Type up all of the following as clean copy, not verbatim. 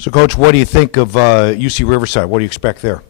So, Coach, what do you think of UC Riverside? What do you expect there?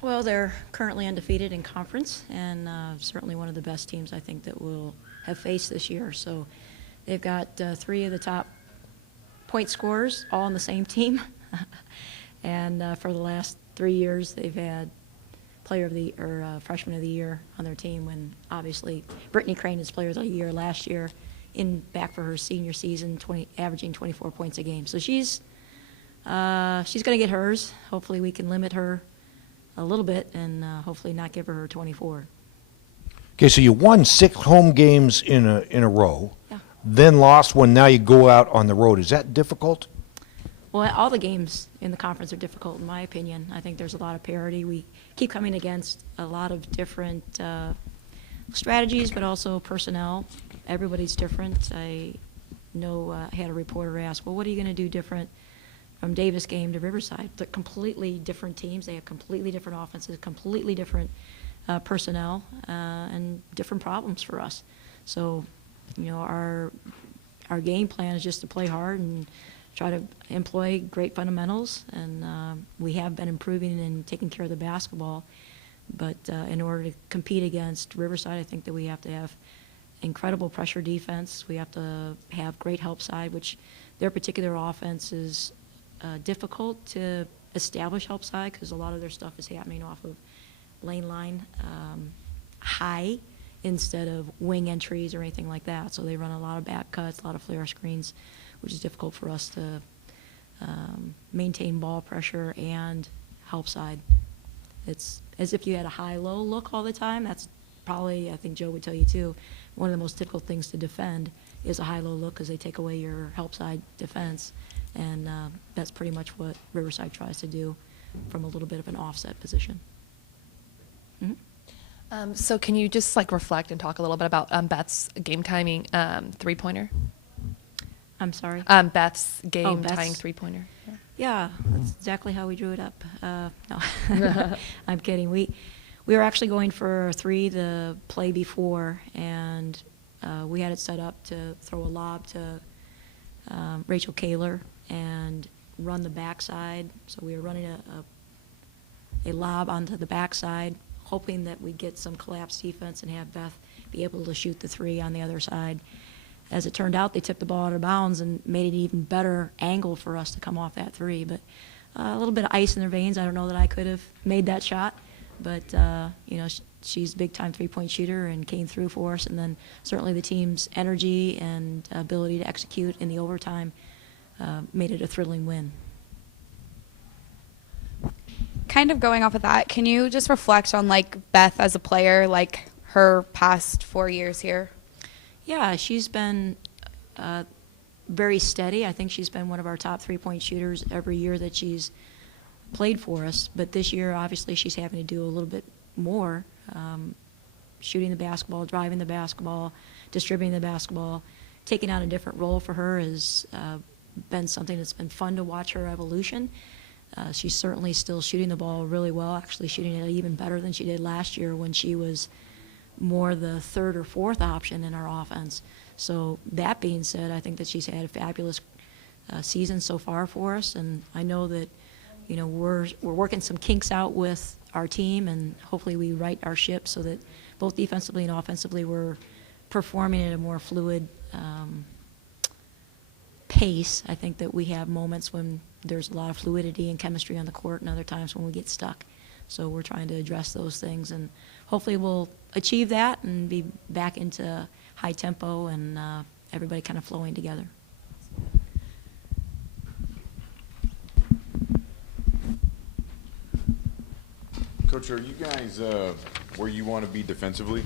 Well, they're currently undefeated in conference, and certainly one of the best teams I think that we'll have faced this year. So they've got three of the top point scorers all on the same team. And for the last 3 years, they've had player of the or freshman of the year on their team. When obviously Brittany Crane is player of the year last year, back for her senior season, averaging 24 points a game. So she's going to get hers. Hopefully, we can limit her a little bit and hopefully not give her 24. Okay, so you won 6 home games in a row, Yeah. then lost one. Now you go out on the road. Is that difficult? Well, all the games in the conference are difficult, in my opinion. I think there's a lot of parity. We keep coming against a lot of different strategies, but also personnel. Everybody's different. I know I had a reporter ask, well, what are you going to do different from Davis game to Riverside? They're completely different teams. They have completely different offenses, completely different personnel, and different problems for us. So, our game plan is just to play hard and try to employ great fundamentals, and we have been improving and taking care of the basketball. But in order to compete against Riverside, I think that we have to have incredible pressure defense. We have to have great help side, which their particular offense is difficult to establish help side because a lot of their stuff is happening off of lane line high instead of wing entries or anything like that. So they run a lot of back cuts, a lot of flare screens, which is difficult for us to maintain ball pressure and help side. It's as if you had a high-low look all the time. That's probably, I think Joe would tell you too, one of the most difficult things to defend is a high-low look because they take away your help side defense. And that's pretty much what Riverside tries to do from a little bit of an offset position. Mm-hmm. So can you just reflect and talk a little bit about Beth's game timing three-pointer? I'm sorry? Beth's game Beth's tying three-pointer. Yeah, that's exactly how we drew it up. No, I'm kidding. We were actually going for a 3 the play before, and we had it set up to throw a lob to Rachel Kaler and run the backside. So we were running a lob onto the backside, hoping that we'd get some collapse defense and have Beth be able to shoot the 3 on the other side. As it turned out, they tipped the ball out of bounds and made it an even better angle for us to come off that 3. But a little bit of ice in their veins. I don't know that I could have made that shot, but she's a big-time three-point shooter and came through for us. And then certainly the team's energy and ability to execute in the overtime made it a thrilling win. Kind of going off of that, can you just reflect on Beth as a player, her past 4 years here? Yeah, she's been very steady. I think she's been one of our top three-point shooters every year that she's played for us. But this year, obviously, she's having to do a little bit more, shooting the basketball, driving the basketball, distributing the basketball. Taking on a different role for her has been something that's been fun to watch her evolution. She's certainly still shooting the ball really well, actually shooting it even better than she did last year when she was more the third or fourth option in our offense. So that being said, I think that she's had a fabulous season so far for us, and I know that we're working some kinks out with our team, and hopefully we right our ship so that both defensively and offensively we're performing at a more fluid pace. I think that we have moments when there's a lot of fluidity and chemistry on the court, and other times when we get stuck. So we're trying to address those things, and hopefully we'll achieve that and be back into high tempo and everybody kind of flowing together. Coach, are you guys where you want to be defensively?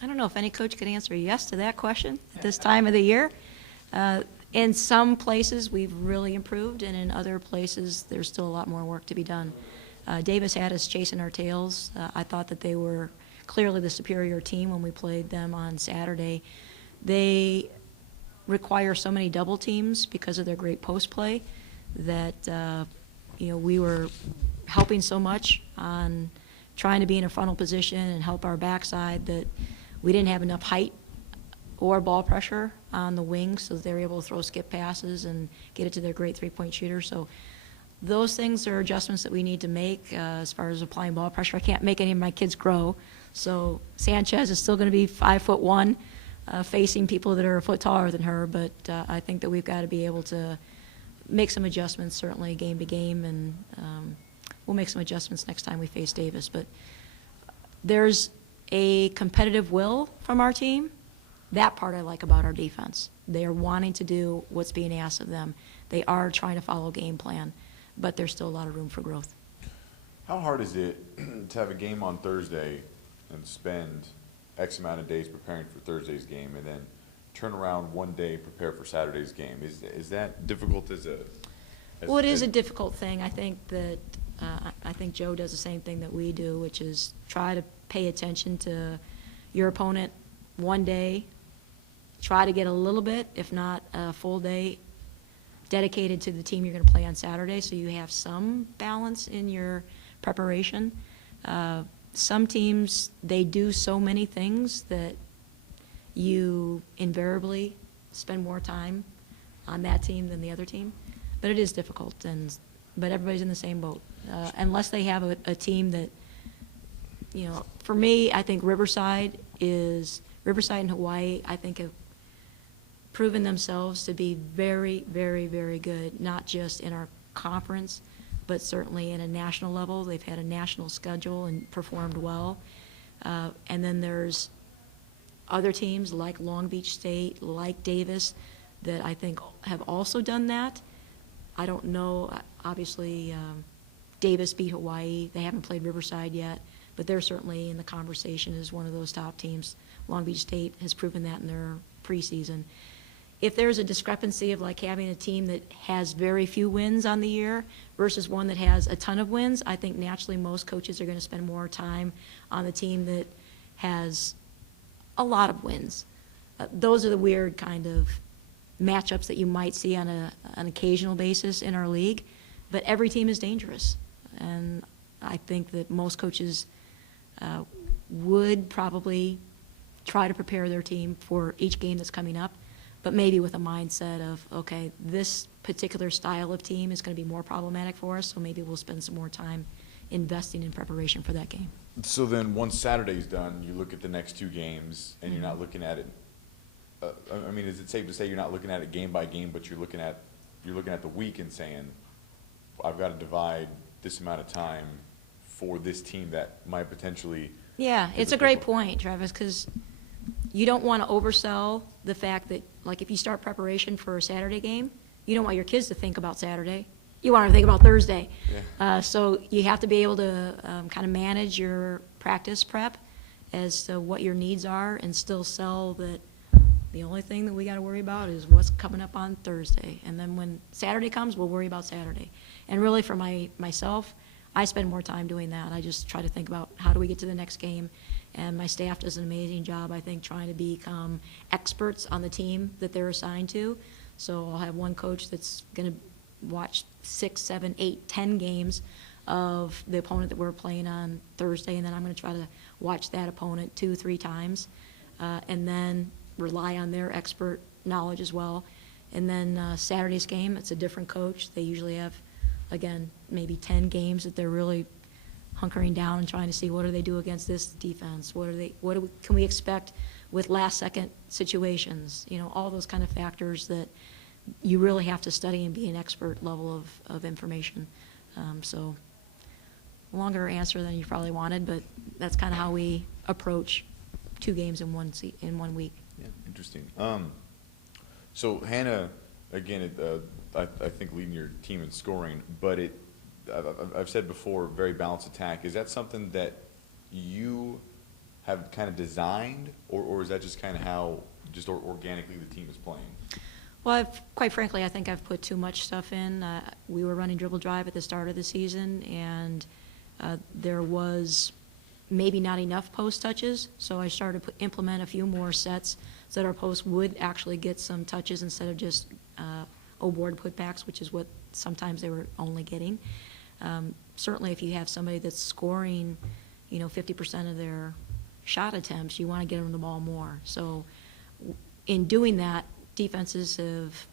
I don't know if any coach could answer yes to that question at this time of the year. In some places, we've really improved, and in other places, there's still a lot more work to be done. Davis had us chasing our tails. I thought that they were clearly the superior team when we played them on Saturday. They require so many double teams because of their great post play that we were helping so much on trying to be in a frontal position and help our backside that we didn't have enough height or ball pressure on the wings, so they're able to throw skip passes and get it to their great three-point shooter. So those things are adjustments that we need to make as far as applying ball pressure. I can't make any of my kids grow, so Sanchez is still going to be 5'1", facing people that are a foot taller than her, but I think that we've got to be able to make some adjustments, certainly game to game, and we'll make some adjustments next time we face Davis. But there's a competitive will from our team. That part I like about our defense. They are wanting to do what's being asked of them. They are trying to follow game plan, but there's still a lot of room for growth. How hard is it to have a game on Thursday and spend X amount of days preparing for Thursday's game and then turn around one day, prepare for Saturday's game? Is that difficult Well, it is a difficult thing. I think that I think Joe does the same thing that we do, which is try to pay attention to your opponent one day, try to get a little bit, if not a full day, dedicated to the team you're going to play on Saturday, so you have some balance in your preparation. Some teams, they do so many things that you invariably spend more time on that team than the other team. But it is difficult, but everybody's in the same boat. Unless they have a team that, for me, I think Riverside and Hawaii, I think, have proven themselves to be very, very, very good, not just in our conference, but certainly in a national level. They've had a national schedule and performed well. And then there's other teams like Long Beach State, like Davis, that I think have also done that. I don't know, obviously, Davis beat Hawaii. They haven't played Riverside yet, but they're certainly in the conversation as one of those top teams. Long Beach State has proven that in their preseason. If there's a discrepancy of like having a team that has very few wins on the year versus one that has a ton of wins, I think naturally most coaches are going to spend more time on the team that has a lot of wins. Those are the weird kind of matchups that you might see on an occasional basis in our league, but every team is dangerous. And I think that most coaches would probably try to prepare their team for each game that's coming up, but maybe with a mindset of, okay, this particular style of team is going to be more problematic for us, so maybe we'll spend some more time investing in preparation for that game. So then once Saturday's done, you look at the next two games and you're not looking at it. I mean, is it safe to say you're not looking at it game by game, but you're looking at the week and saying, I've got to divide this amount of time for this team that might potentially. Yeah, it's a great point, Travis, because you don't want to oversell the fact that, like, if you start preparation for a Saturday game, you don't want your kids to think about Saturday. You want them to think about Thursday. Yeah. So you have to be able to kind of manage your practice prep as to what your needs are and still sell that the only thing that we got to worry about is what's coming up on Thursday. And then when Saturday comes, we'll worry about Saturday. And really for myself, I spend more time doing that. I just try to think about how do we get to the next game. And my staff does an amazing job, I think, trying to become experts on the team that they're assigned to. So I'll have one coach that's going to watch 6, 7, 8, 10 games of the opponent that we're playing on Thursday, and then I'm going to try to watch that opponent 2, 3 times, and then rely on their expert knowledge as well. And then Saturday's game, it's a different coach. They usually have, again, maybe 10 games that they're really hunkering down and trying to see what do they do against this defense, can we expect with last-second situations, all those kind of factors that you really have to study and be an expert level of information. So longer answer than you probably wanted, but that's kind of how we approach 2 games in one week. Yeah, interesting. So Hannah, again, I think leading your team in scoring, but I've said before, very balanced attack. Is that something that you have kind of designed, or is that just kind of how just organically the team is playing? Well, quite frankly, I think I've put too much stuff in. We were running dribble drive at the start of the season, and there was maybe not enough post touches, so I started to implement a few more sets so that our posts would actually get some touches instead of just O-board putbacks, which is what sometimes they were only getting. Certainly if you have somebody that's scoring, 50% of their shot attempts, you want to get them the ball more. So in doing that, defenses have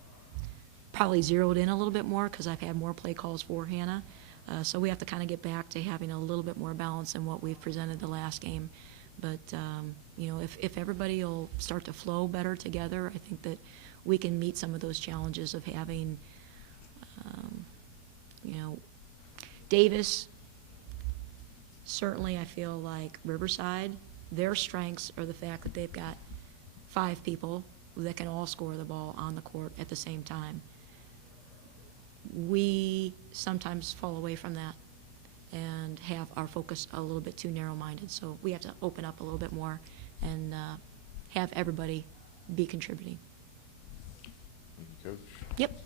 probably zeroed in a little bit more because I've had more play calls for Hannah. So we have to kind of get back to having a little bit more balance than what we've presented the last game. But, you know, if everybody will start to flow better together, I think that we can meet some of those challenges of having, you know, Davis. Certainly I feel like Riverside, their strengths are the fact that they've got 5 people that can all score the ball on the court at the same time. We sometimes fall away from that and have our focus a little bit too narrow-minded. So we have to open up a little bit more and have everybody be contributing. Thank you, Coach. Yep.